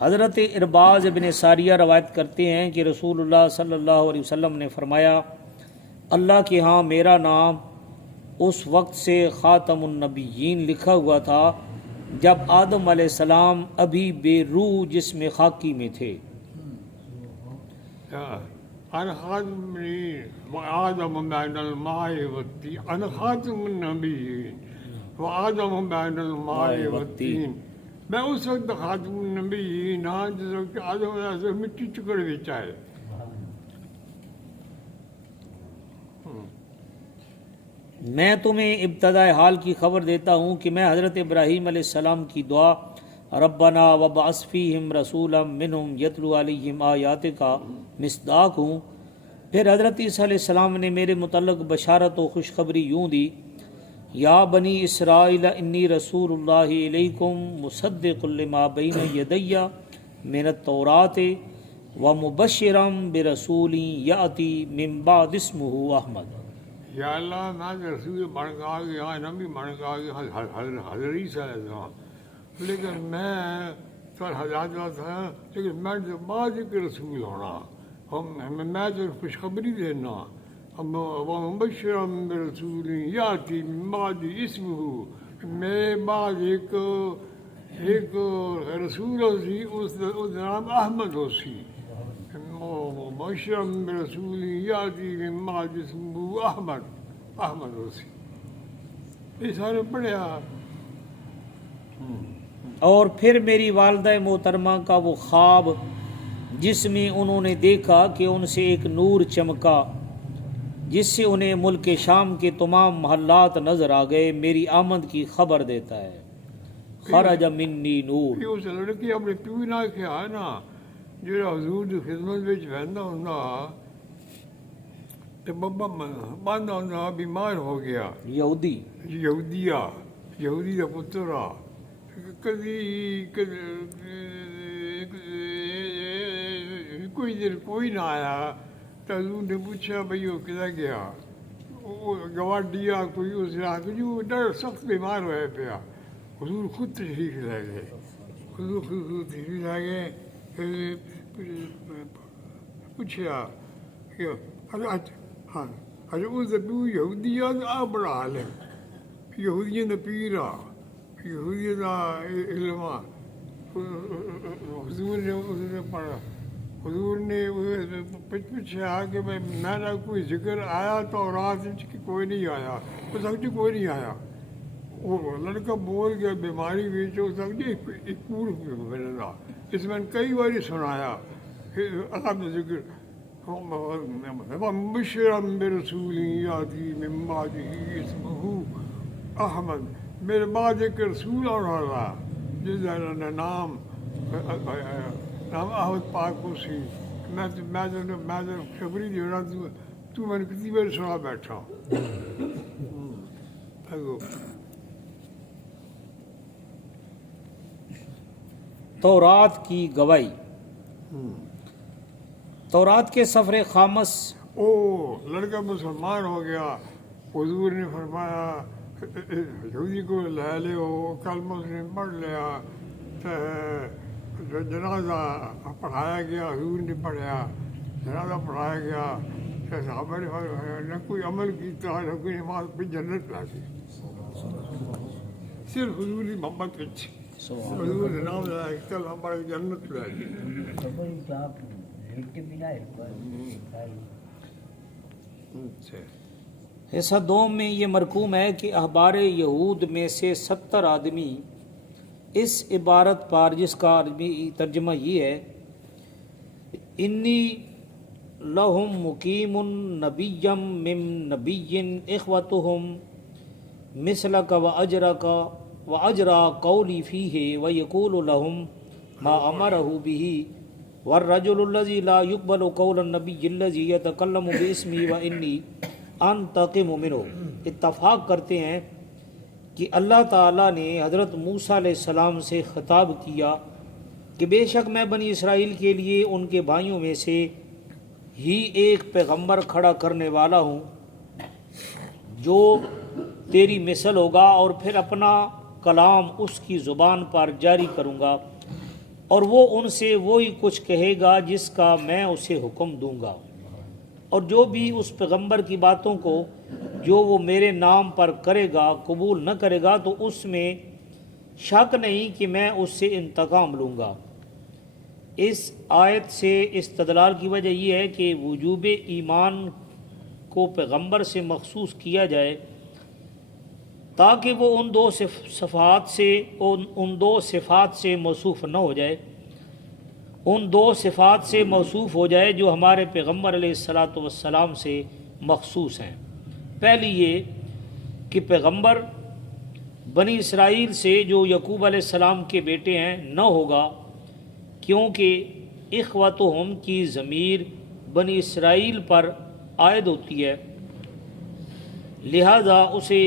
حضرت ارباز بن ساریہ روایت کرتے ہیں کہ رسول اللہ صلی اللہ علیہ وسلم نے فرمایا، اللہ کے ہاں میرا نام اس وقت سے خاتم النبیین لکھا ہوا تھا جب آدم علیہ السلام ابھی بے روح جسم خاکی میں تھے۔ أنا خاتم النبيين وآدم بعد الماء والطين، أنا خاتم النبيين وآدم بعد الماء والطين۔ میں اس وقت خاتم النبیین ہاں جس وقت آدم علیہ السلام مٹی چکڑ وچ آئے۔ میں تمہیں ابتدائے حال کی خبر دیتا ہوں کہ میں حضرت ابراہیم علیہ السلام کی دعا ربنا وبعث فیہم رسولا منہم یتلو علیہم آیاتک مصداق ہوں۔ پھر حضرت عیسیٰ علیہ السلام نے میرے متعلق بشارت و خوشخبری یوں دی، یا بنی اسرائیل انی رسول اللہ علیکم مصدق لما بین یدی من التوراۃ ومبشرا برسول یأتی من بعد اسمہ احمد۔ یا اللہ میں رسول بن کے آ گیا، نبی بن کے آ گیا حضرت عیسیٰ علیہ السلام، لیکن میں تو حضرت تھا، لیکن میں جو بعد ایک رسول ہونا، میں تو خوشخبری دینا، ومبشرا برسول یاتی من بعد اسمہ، میرے بعد ایک رسول ہوسی، اس نام احمد ہوسی، مبشرا برسول یاتی من بعد اسمہ احمد ہوسی۔ یہ سارے پڑھیا۔ اور پھر میری والدہ محترمہ کا وہ خواب جس میں انہوں نے دیکھا کہ ان سے ایک نور چمکا جس سے انہیں ملک شام کے تمام محلات نظر آ گئے، میری آمد کی خبر دیتا ہے۔ خرج منی نور۔ اس لڑکی اپنے پیو نہ کیا نا جو حضور کی خدمت میں رہتا ہوں تو بابا باندھا ہوں بیمار ہو گیا، یہودی کا پتر آ، کوئی دیر کوئی نہ آیا تو حضور نے پوچھا بھائی وہ کدھر گیا، وہ گواڈیا کوئی اس علاقے جو ڈر سخت بیمار ہوئے پیا، حضور خود تشریف لے گئے، حضور خود تشریف لے گئے، پوچھا کہ ہاں اچھا اس پیو یہودی آ بڑا حال ہے، یہودیاں دا پیر آ، یہودیاں دا علم آ، حضور نے پڑھا، حضور نے پوچھا کہ میرا کوئی ذکر آیا تو رات کوئی نہیں آیا، اس وقت کوئی نہیں آیا، وہ لڑکا بول گیا بیماری بھی جو اس وقت ایک پور ملنا، اس میں کئی باری سنایا اللہ کا ذکر، مبشرا برسول یاتی من بعدہ اسمہ احمد، میرے بعد ایک رسول اور اللہ جس کا نام احمد پاک کو سی، میں تو خبری دے رہا تو میں نے کتنی بار سنا بیٹھا۔ تورات کی گواہی۔ تورات کے صفر خامس۔ لڑکا مسلمان ہو گیا، حضور نے فرمایا یہودی کو لے لے، ہو کلمہ اس نے پڑھ لیا، جنازہ پڑھایا گیا، حضور نے پڑھایا، جنازہ پڑھایا گیا، صحابہ نے نہ کوئی عمل کیتا نہ کوئی نماز پہ جنت لا دی، صرف حضور کی محبت اچھی، حضور نے نام لایا کل ہمارے جنت لا دی۔ حصہ دوم میں یہ مرقوم ہے کہ احبار یہود میں سے 70 آدمی اس عبارت پر، جس کا عربی ترجمہ یہ ہے، انی لہم مقیم نبیم من نبی اخوتہم مثلک واجرا قولی فیہ ویقول لہم ما امرہ بہ والرجل الذی لا یقبل قول النبی الذی یتکلم باسمی وانی انتقم منہ۔ اتفاق کرتے ہیں کہ اللہ تعالیٰ نے حضرت موسیٰ علیہ السلام سے خطاب کیا کہ بے شک میں بنی اسرائیل کے لیے ان کے بھائیوں میں سے ہی ایک پیغمبر کھڑا کرنے والا ہوں جو تیری مثل ہوگا، اور پھر اپنا کلام اس کی زبان پر جاری کروں گا، اور وہ ان سے وہی کچھ کہے گا جس کا میں اسے حکم دوں گا، اور جو بھی اس پیغمبر کی باتوں کو جو وہ میرے نام پر کرے گا قبول نہ کرے گا تو اس میں شک نہیں کہ میں اس سے انتقام لوں گا۔ اس آیت سے استدلال کی وجہ یہ ہے کہ وجوب ایمان کو پیغمبر سے مخصوص کیا جائے تاکہ وہ ان دو صفات سے موصوف نہ ہو جائے، ان دو صفات سے موصوف ہو جائے جو ہمارے پیغمبر علیہ الصلاۃ والسلام سے مخصوص ہیں۔ پہلی یہ کہ پیغمبر بنی اسرائیل سے جو یعقوب علیہ السلام کے بیٹے ہیں نہ ہوگا، کیونکہ اخوتہم کی ضمیر بنی اسرائیل پر عائد ہوتی ہے، لہذا اسے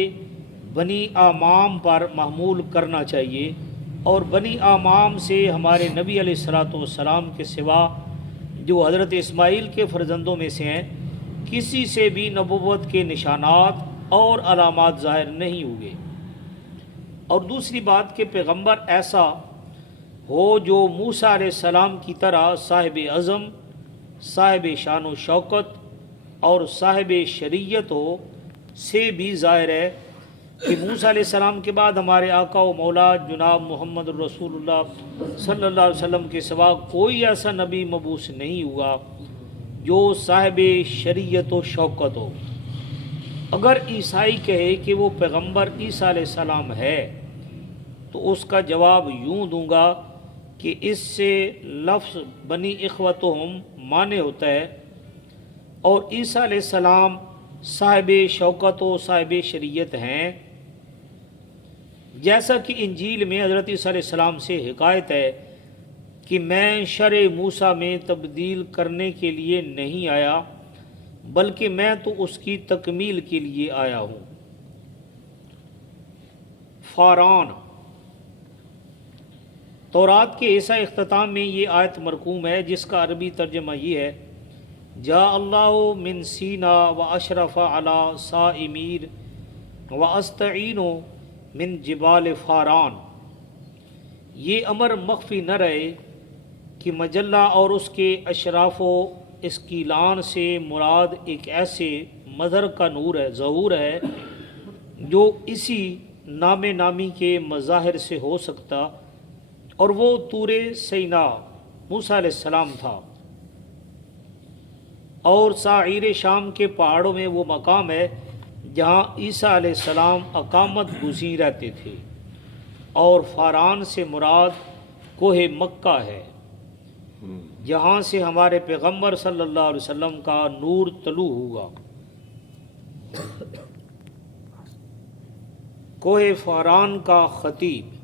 بنی آمام پر محمول کرنا چاہیے، اور بنی آمام سے ہمارے نبی علیہ الصلاۃ والسلام کے سوا جو حضرت اسماعیل کے فرزندوں میں سے ہیں کسی سے بھی نبوت کے نشانات اور علامات ظاہر نہیں ہوئے۔ اور دوسری بات کہ پیغمبر ایسا ہو جو موسیٰ علیہ السلام کی طرح صاحب عزم، صاحب شان و شوکت اور صاحب شریعت ہو، سے بھی ظاہر ہے کہ موسیٰ علیہ السلام کے بعد ہمارے آقا و مولا جناب محمد الرسول اللہ صلی اللہ علیہ وسلم کے سوا کوئی ایسا نبی مبعوث نہیں ہوا جو صاحب شریعت و شوکت ہو۔ اگر عیسائی کہے کہ وہ پیغمبر عیسیٰ علیہ السلام ہے تو اس کا جواب یوں دوں گا کہ اس سے لفظ بنی اخوتہم معنی ہوتا ہے، اور عیسیٰ علیہ السلام صاحب شوکت و صاحب شریعت ہیں، جیسا کہ انجیل میں حضرت عیسیٰ علیہ السلام سے حکایت ہے کہ میں شرع موسیٰ میں تبدیل کرنے کے لیے نہیں آیا بلکہ میں تو اس کی تکمیل کے لیے آیا ہوں۔ فاران، تورات کے ایسا اختتام میں یہ آیت مرقوم ہے جس کا عربی ترجمہ یہ ہے: جا اللہ من سینا و اشرف علی سائمیر و استعین من جبال فاران۔ یہ امر مخفی نہ رہے کہ مجلہ اور اس کے اشراف و اسکیلان سے مراد ایک ایسے مظہر کا نور ہے، ظہور ہے جو اسی نام نامی کے مظاہر سے ہو سکتا، اور وہ طور سینا موسیٰ علیہ السلام تھا، اور ساعیر شام کے پہاڑوں میں وہ مقام ہے جہاں عیسیٰ علیہ السلام اقامت گزین رہتے تھے، اور فاران سے مراد کوہ مکہ ہے جہاں سے ہمارے پیغمبر صلی اللہ علیہ وسلم کا نور طلوع ہوا۔ کوہ فاران کا خطیب